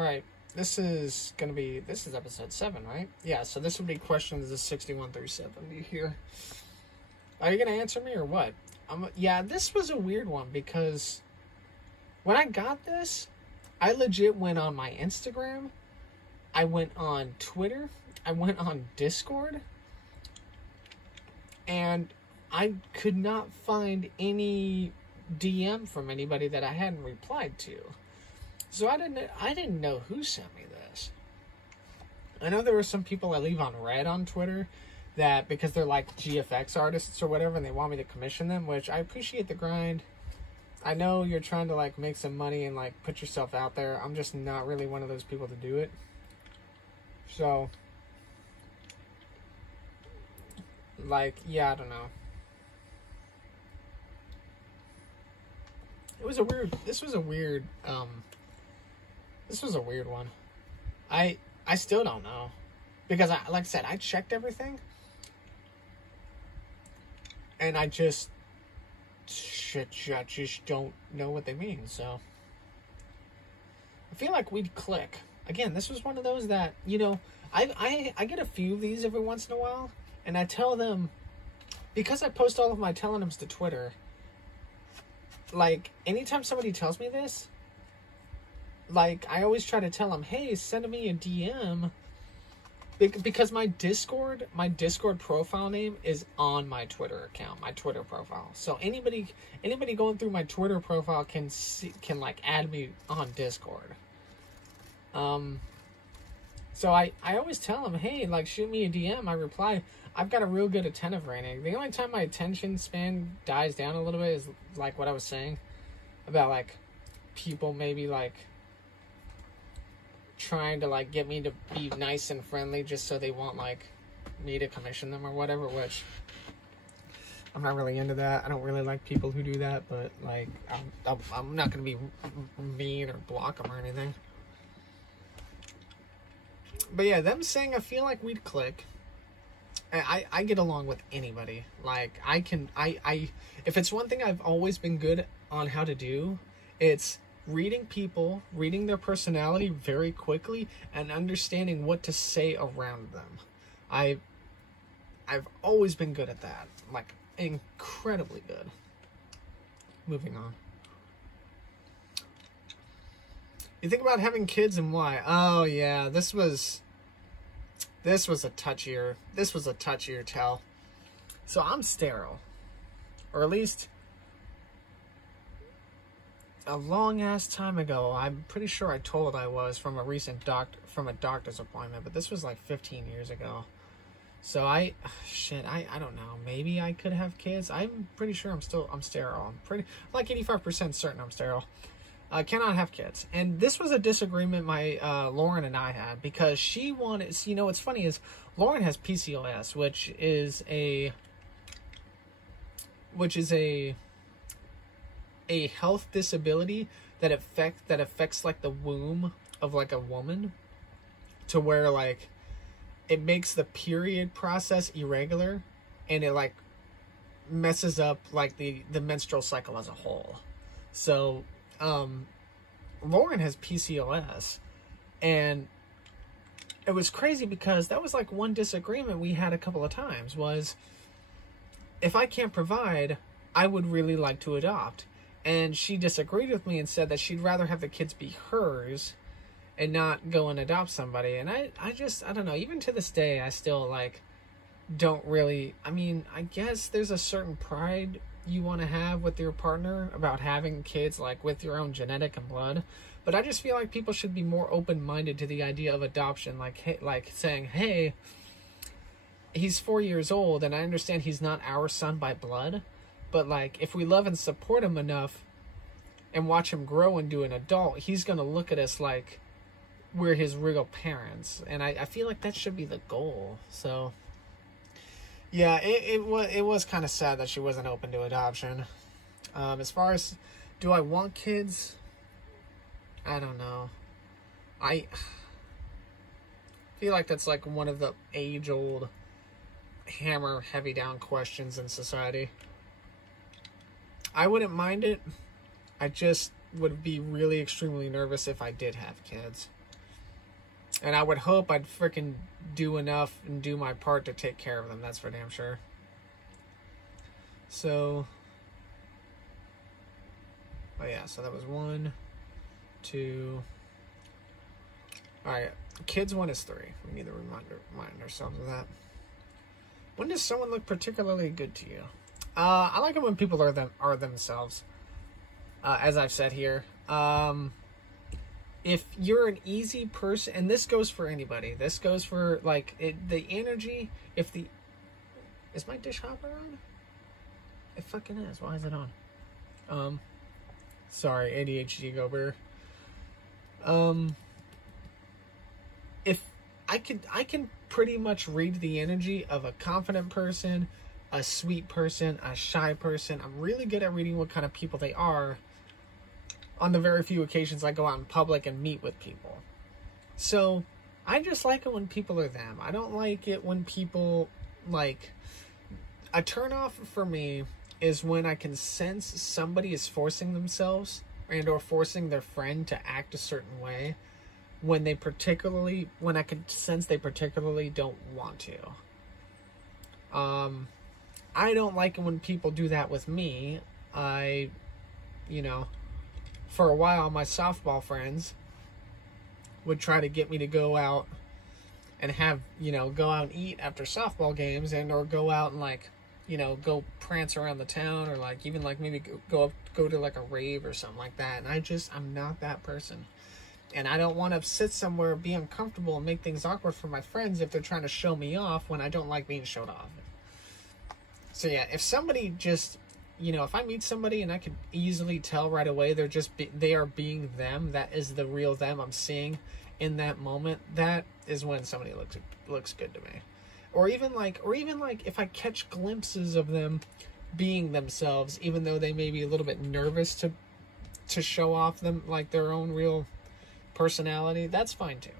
Alright, this is episode 7, right? Yeah, so this would be questions 61 through 70 here. Are you going to answer me or what? Yeah, this was a weird one because when I got this, I legit went on my Instagram, I went on Twitter, I went on Discord, and I could not find any DM from anybody that I hadn't replied to. So I didn't know who sent me this. I know there were some people I leave on red on Twitter that because they're like GFX artists or whatever and they want me to commission them, which I appreciate the grind. I know you're trying to like make some money and like put yourself out there. I'm just not really one of those people to do it. So like, yeah, I don't know. This was a weird one. I still don't know. Because like I said, I checked everything. And I just don't know what they mean, so. I feel like we'd click. Again, this was one of those that, you know, I get a few of these every once in a while. And I tell them, because I post all of my Tellonyms to Twitter, like, anytime somebody tells me this, like, I always try to tell them, hey, send me a DM. Because my Discord profile name is on my Twitter account, my Twitter profile. So anybody going through my Twitter profile can like add me on Discord. So I always tell them, hey, like shoot me a DM. I reply. I've got a real good attentive rating. The only time my attention span dies down a little bit is like what I was saying about like people maybe like trying to like get me to be nice and friendly just so they want like me to commission them or whatever, which I'm not really into that. I don't really like people who do that, but like I'm not gonna be mean or block them or anything. But yeah, them saying I feel like we'd click. I get along with anybody. Like if it's one thing I've always been good on how to do, it's reading people, reading their personality very quickly, and understanding what to say around them. I've always been good at that. Like, incredibly good. Moving on. You think about having kids and why? Oh yeah, this was a touchier tell. So I'm sterile. Or at least a long ass time ago. I'm pretty sure I told I was from a recent doctor's appointment, but this was like 15 years ago. So I don't know. Maybe I could have kids. I'm pretty sure I'm sterile. I'm like 85% certain I'm sterile. Cannot have kids. And this was a disagreement Lauren and I had, because she wanted, you know, what's funny is Lauren has PCOS, which is a health disability that affects like the womb of like a woman, to where like it makes the period process irregular, and it like messes up like the menstrual cycle as a whole. So Lauren has PCOS, and it was crazy because that was like one disagreement we had a couple of times, was if I can't provide, I would really like to adopt. And she disagreed with me and said that she'd rather have the kids be hers and not go and adopt somebody. And I don't know, even to this day, I still like don't really, I mean, I guess there's a certain pride you want to have with your partner about having kids like with your own genetic and blood, but I just feel like people should be more open-minded to the idea of adoption, like saying, hey, he's 4 years old and I understand he's not our son by blood, but like if we love and support him enough and watch him grow into an adult, he's gonna look at us like we're his real parents. And I feel like that should be the goal. So yeah, it was kind of sad that she wasn't open to adoption. As far as, do I want kids? I don't know. I feel like that's like one of the age-old hammer heavy down questions in society. I wouldn't mind it. I just would be really extremely nervous if I did have kids. And I would hope I'd freaking do enough and do my part to take care of them. That's for damn sure. So, oh yeah, so that was 1, 2. All right, kids 1 is 3. We need to remind ourselves of that. When does someone look particularly good to you? I like it when people are themselves. As I've said here, if you're an easy person, and this goes for anybody. This goes for like the energy. Is my dish hopper on? It fucking is. Why is it on? Sorry, ADHD go bear. If I can pretty much read the energy of a confident person, a sweet person, a shy person. I'm really good at reading what kind of people they are on the very few occasions I go out in public and meet with people. So I just like it when people are them. I don't like it when people, like, a turnoff for me is when I can sense somebody is forcing themselves and or forcing their friend to act a certain way when I can sense they particularly don't want to. I don't like it when people do that with me. For a while, my softball friends would try to get me to go out and go out and eat after softball games or go out and go prance around the town or even maybe go to like a rave or something like that. And I'm not that person. And I don't want to sit somewhere, be uncomfortable, and make things awkward for my friends if they're trying to show me off when I don't like being showed off. So yeah, if somebody just, if I meet somebody and I can easily tell right away they are being them, that is the real them I'm seeing in that moment, that is when somebody looks good to me. Or even if I catch glimpses of them being themselves, even though they may be a little bit nervous to show off them their own real personality, that's fine too.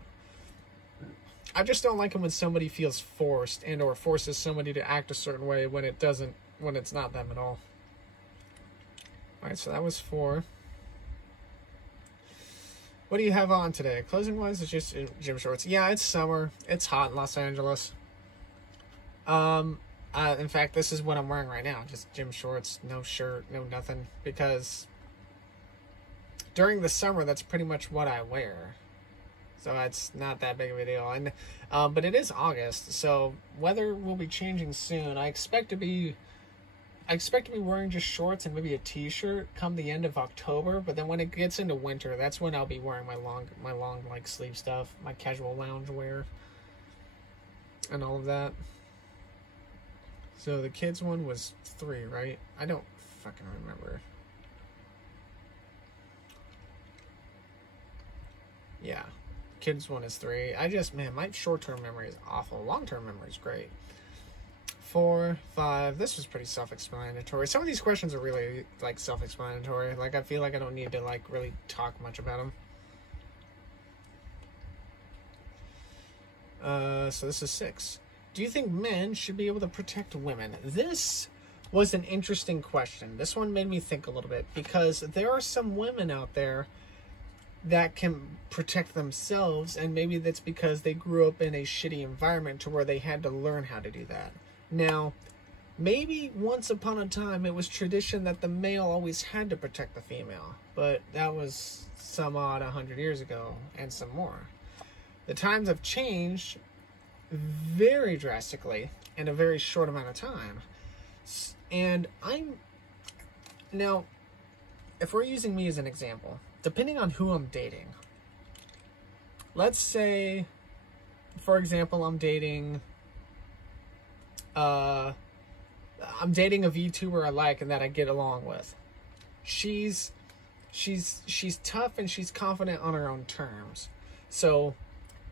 I just don't like it when somebody feels forced and or forces somebody to act a certain way when it's not them at all. Alright, so that was 4. What do you have on today? Clothing wise, it's just gym shorts. Yeah, it's summer. It's hot in Los Angeles. In fact, this is what I'm wearing right now. Just gym shorts, no shirt, no nothing. Because during the summer, that's pretty much what I wear. So it's not that big of a deal. And but it is August, so weather will be changing soon. I expect to be wearing just shorts and maybe a t-shirt come the end of October, but then when it gets into winter, that's when I'll be wearing my long sleeve stuff, my casual lounge wear and all of that. So the kids one was 3, right? I don't fucking remember. Yeah. Kids one is 3. My short-term memory is awful. Long-term memory is great. 4, 5. This was pretty self-explanatory. Some of these questions are really self-explanatory. I feel like I don't need to really talk much about them. So this is 6. Do you think men should be able to protect women? This was an interesting question. This one made me think a little bit because there are some women out there that can protect themselves, and maybe that's because they grew up in a shitty environment to where they had to learn how to do that. Now, maybe once upon a time it was tradition that the male always had to protect the female, but that was some odd 100 years ago and some more. The times have changed very drastically in a very short amount of time. And now, if we're using me as an example, depending on who I'm dating, let's say, for example, I'm dating a VTuber I like and that I get along with. She's tough and she's confident on her own terms. So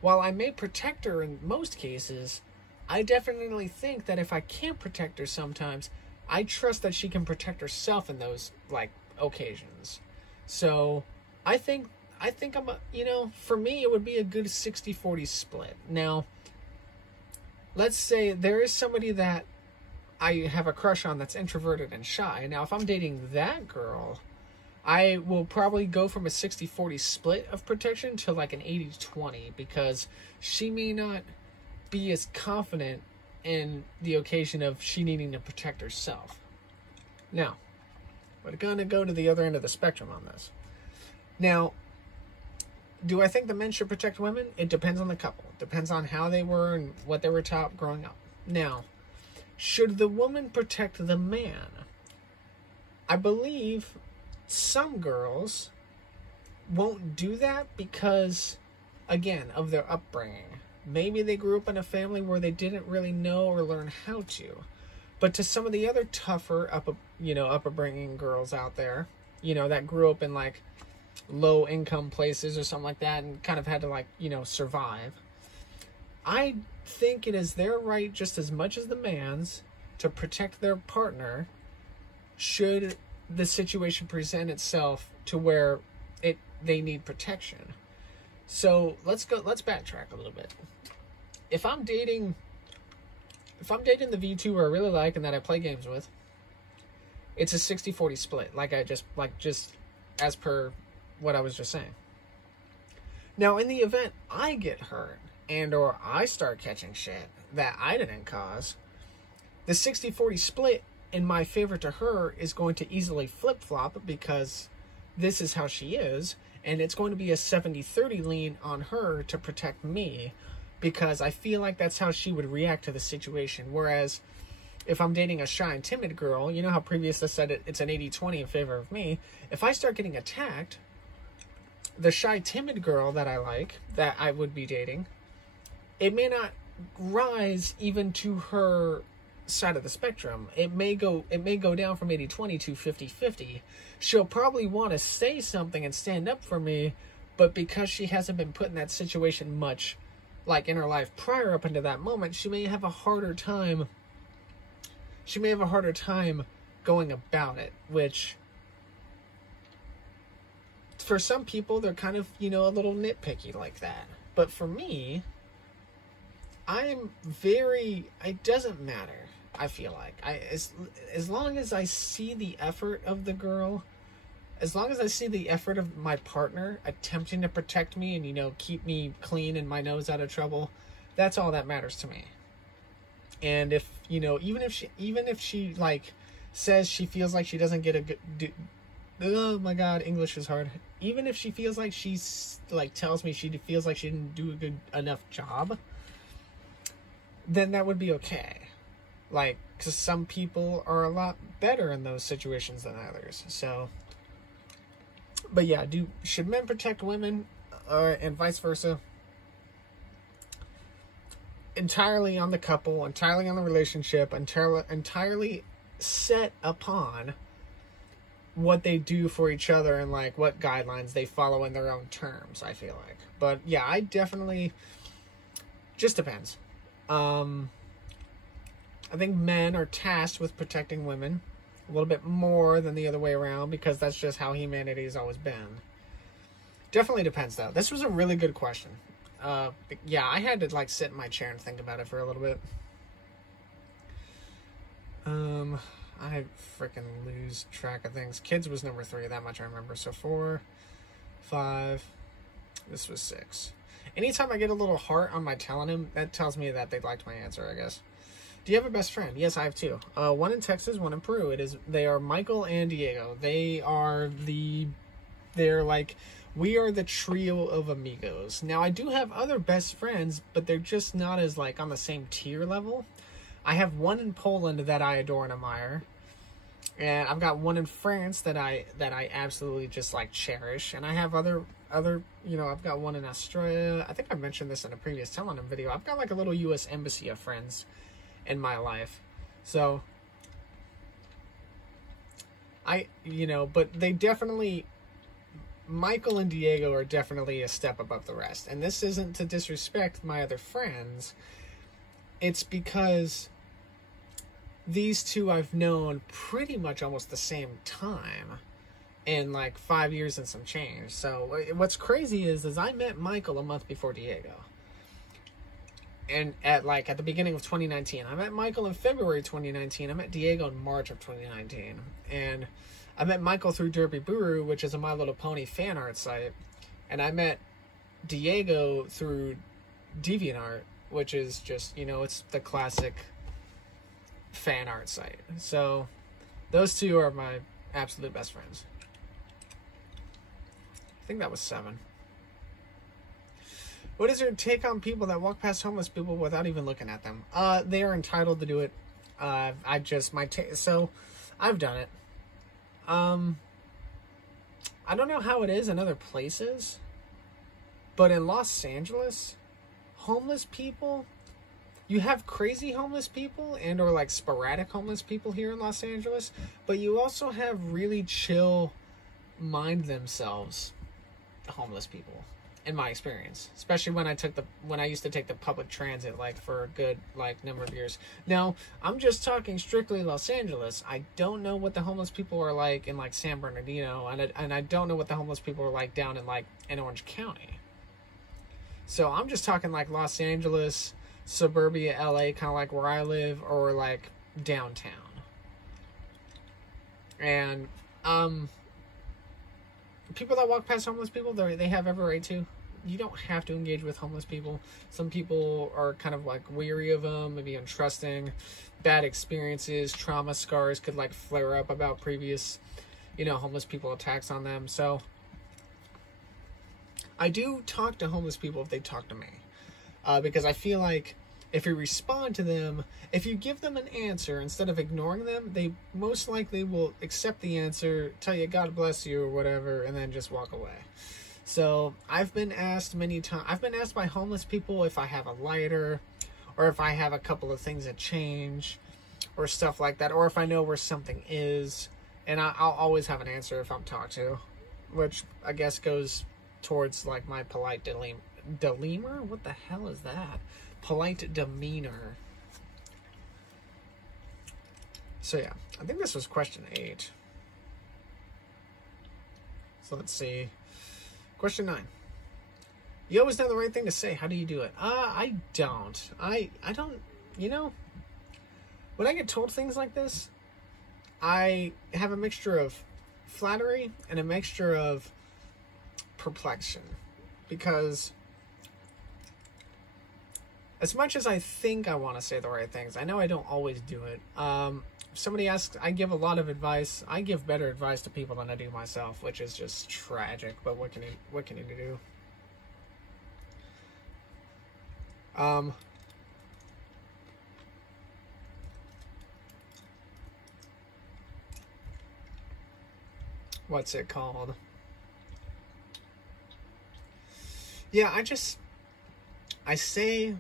while I may protect her in most cases, I definitely think that if I can't protect her sometimes, I trust that she can protect herself in those occasions. So I think for me, it would be a good 60-40 split. Now, let's say there is somebody that I have a crush on that's introverted and shy. Now, if I'm dating that girl, I will probably go from a 60-40 split of protection to like an 80-20, because she may not be as confident in the occasion of she needing to protect herself. Now, we're going to go to the other end of the spectrum on this. Now, do I think the men should protect women? It depends on the couple. It depends on how they were and what they were taught growing up. Now, should the woman protect the man? I believe some girls won't do that because, again, of their upbringing. Maybe they grew up in a family where they didn't really know or learn how to. But to some of the other tougher upbringing girls out there, that grew up in like low income places or something like that and kind of had to like, survive. I think it is their right just as much as the man's to protect their partner should the situation present itself to where they need protection. So let's backtrack a little bit. If I'm dating the V2 I really like and that I play games with, it's a 60-40 split, just as per what I was just saying. Now, in the event I get hurt and or I start catching shit that I didn't cause, the 60-40 split in my favor to her is going to easily flip-flop because this is how she is, and it's going to be a 70-30 lean on her to protect me because I feel like that's how she would react to the situation. Whereas if I'm dating a shy and timid girl, you know how previously I said it's an 80-20 in favor of me. If I start getting attacked, the shy timid girl that I like, that I would be dating, it may not rise even to her side of the spectrum. It may go down from 80-20 to 50-50. She'll probably want to say something and stand up for me, but because she hasn't been put in that situation much, like in her life prior up until that moment, she may have a harder time going about it, which for some people they're kind of, a little nitpicky like that. But for me, it doesn't matter. I feel like as long as I see the effort of the girl, as long as I see the effort of my partner attempting to protect me and, keep me clean and my nose out of trouble, that's all that matters to me. And if, even if she like says she feels like she doesn't get a good, oh my God, English is hard. Even if she feels like she's like, tells me she feels like she didn't do a good enough job, then that would be okay. Like, because some people are a lot better in those situations than others. So, but yeah, should men protect women, and vice versa? Entirely on the couple, entirely on the relationship, entirely set upon what they do for each other and like what guidelines they follow in their own terms, I feel like. But yeah, I definitely, just depends. I think men are tasked with protecting women a little bit more than the other way around because that's just how humanity has always been. Definitely depends, though. This was a really good question. Yeah, I had to like sit in my chair and think about it for a little bit. I freaking lose track of things. Kids was number 3, that much I remember. So 4, 5, this was 6. Anytime I get a little heart on my Tellonym, that tells me that they liked my answer, I guess. Do you have a best friend? Yes, I have 2. One in Texas, one in Peru. They are Michael and Diego. They're like, we are the trio of amigos. Now, I do have other best friends, but they're just not as like on the same tier level. I have one in Poland that I adore and admire. And I've got one in France that I absolutely just like cherish. And I have other, I've got one in Australia. I think I mentioned this in a previous Tellonym video. I've got like a little U.S. embassy of friends in my life. So but they definitely, Michael and Diego are definitely a step above the rest. And this isn't to disrespect my other friends. It's because these two I've known pretty much almost the same time, in like 5 years and some change. So what's crazy is I met Michael a month before Diego. And at the beginning of 2019. I met Michael in February 2019. I met Diego in March of 2019. And I met Michael through Derby Buru, which is a My Little Pony fan art site. And I met Diego through DeviantArt, which is just, you know, it's the classic fan art site. So those two are my absolute best friends. I think that was 7. What is your take on people that walk past homeless people without even looking at them? They are entitled to do it. So I've done it. I don't know how it is in other places, but in Los Angeles, homeless people, you have crazy homeless people and or like sporadic homeless people here in Los Angeles, but you also have really chill, mind themselves homeless people, in my experience, especially when I used to take the public transit like for a good like number of years. Now I'm just talking strictly Los Angeles. I don't know what the homeless people are like in like San Bernardino, and I don't know what the homeless people are like down in Orange County. So I'm just talking like Los Angeles, suburbia LA, kind of like where I live, or like downtown. And people that walk past homeless people, they have every right to. You don't have to engage with homeless people. Some people are kind of like weary of them, maybe untrusting, bad experiences, trauma scars could like flare up about previous, you know, homeless people attacks on them. So I do talk to homeless people if they talk to me, because I feel like if you respond to them, if you give them an answer instead of ignoring them, they most likely will accept the answer, tell you God bless you or whatever, and then just walk away. So I've been asked many times, I've been asked by homeless people if I have a lighter, or if I have a couple of things that change, or stuff like that, or if I know where something is, and I'll always have an answer if I'm talked to, which I guess goes towards like my polite demeanor. What the hell is that? Polite demeanor. So yeah, I think this was question 8. So let's see. Question 9. You always know the right thing to say. How do you do it? I don't. I don't, you know, when I get told things like this, I have a mixture of flattery and a mixture of perplexion, because as much as I think I want to say the right things, I know I don't always do it. If somebody asks, I give a lot of advice. I give better advice to people than I do myself, which is just tragic, but what can you do? What's it called? Yeah, I say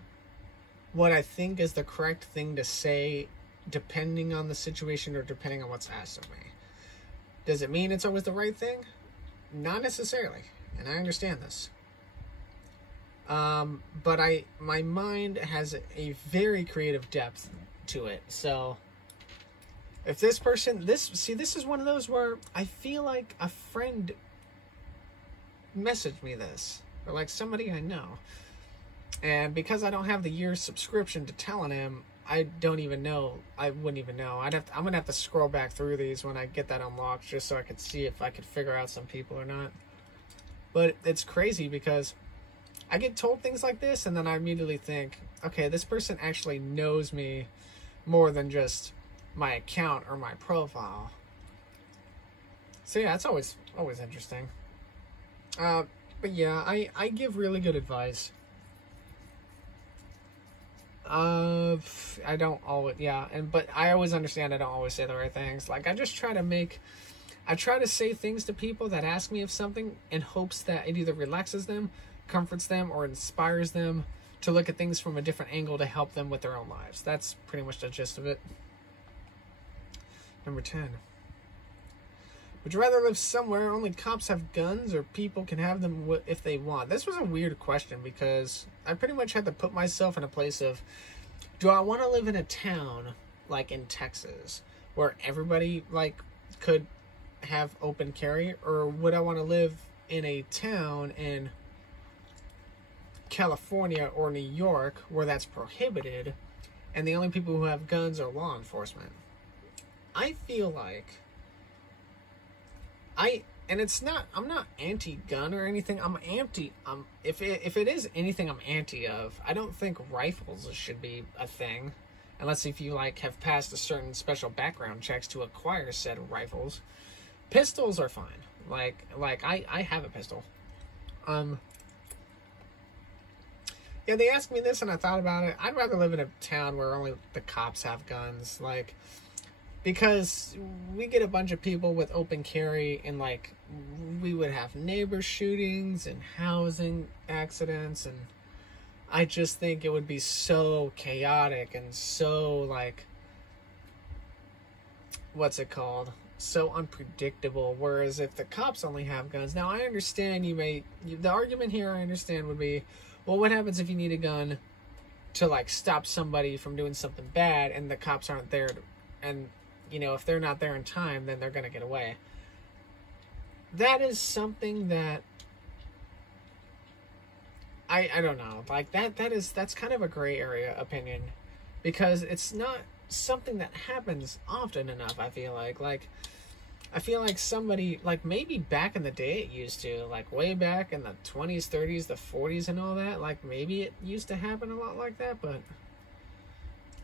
what I think is the correct thing to say depending on the situation or depending on what's asked of me. Does it mean it's always the right thing? Not necessarily, and I understand this. But my mind has a very creative depth to it. So if this person, this is one of those where I feel like a friend messaged me this, or like somebody I know. And because I don't have the year's subscription to Tellonym, I don't even know. I wouldn't even know. I'm gonna have to scroll back through these when I get that unlocked, just so I could see if I could figure out some people or not. But it's crazy because I get told things like this, and then I immediately think, okay, this person actually knows me more than just my account or my profile. So yeah, it's always interesting. But yeah, I give really good advice. I don't always, but I always understand I don't always say the right things. Like, I try to say things to people that ask me of something in hopes that it either relaxes them, comforts them, or inspires them to look at things from a different angle to help them with their own lives. That's pretty much the gist of it. Number 10. Would you rather live somewhere only cops have guns, or people can have them if they want? This was a weird question because I pretty much had to put myself in a place of, do I want to live in a town like in Texas where everybody like could have open carry, or would I want to live in a town in California or New York where that's prohibited and the only people who have guns are law enforcement? I feel like and it's not, I'm not anti-gun or anything. If it is anything I'm anti of, I don't think rifles should be a thing. Unless if you, like, have passed a certain special background checks to acquire said rifles. Pistols are fine. Like I have a pistol. Yeah, they asked me this and I thought about it. I'd rather live in a town where only the cops have guns. Like, because we get a bunch of people with open carry, and, like, we would have neighbor shootings and housing accidents, and I just think it would be so chaotic and so, like, what's it called? So unpredictable. Whereas if the cops only have guns, now I understand the argument here I understand would be, well, what happens if you need a gun to, like, stop somebody from doing something bad and the cops aren't there and, you know, if they're not there in time, then they're going to get away. That is something that I don't know. Like, that's kind of a gray area opinion, because it's not something that happens often enough, I feel like. I feel like somebody, like, maybe back in the day it used to, like, way back in the 20s, 30s, the 40s and all that, like, maybe it used to happen a lot like that, but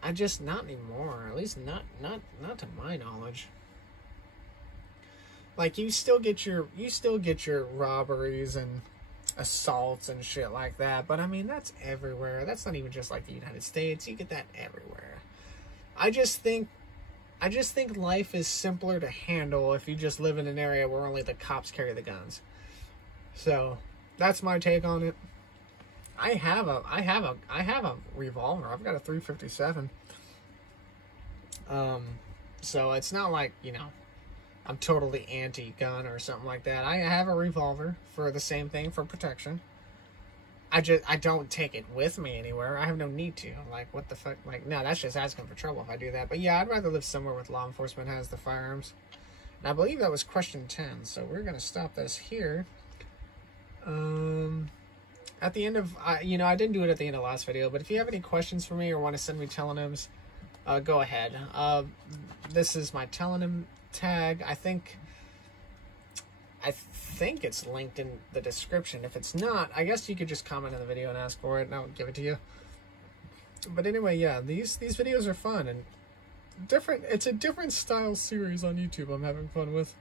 I just not anymore. At least not to my knowledge. Like, you still get your robberies and assaults and shit like that, but I mean, that's everywhere. That's not even just like the United States. You get that everywhere. I just think life is simpler to handle if you just live in an area where only the cops carry the guns. So that's my take on it. I have a revolver. I've got a 357. So it's not like, you know, I'm totally anti-gun or something like that. I have a revolver for the same thing, for protection. I don't take it with me anywhere. I have no need to. Like, what the fuck? Like, no, that's just asking for trouble if I do that. But yeah, I'd rather live somewhere with law enforcement has the firearms. And I believe that was question 10. So we're going to stop this here. At the end of, you know, I didn't do it at the end of the last video, but if you have any questions for me or want to send me telonyms, go ahead. This is my telonym tag. I think it's linked in the description. If it's not, I guess you could just comment in the video and ask for it, and I'll give it to you. But anyway, yeah, these videos are fun and different. It's a different style series on YouTube I'm having fun with.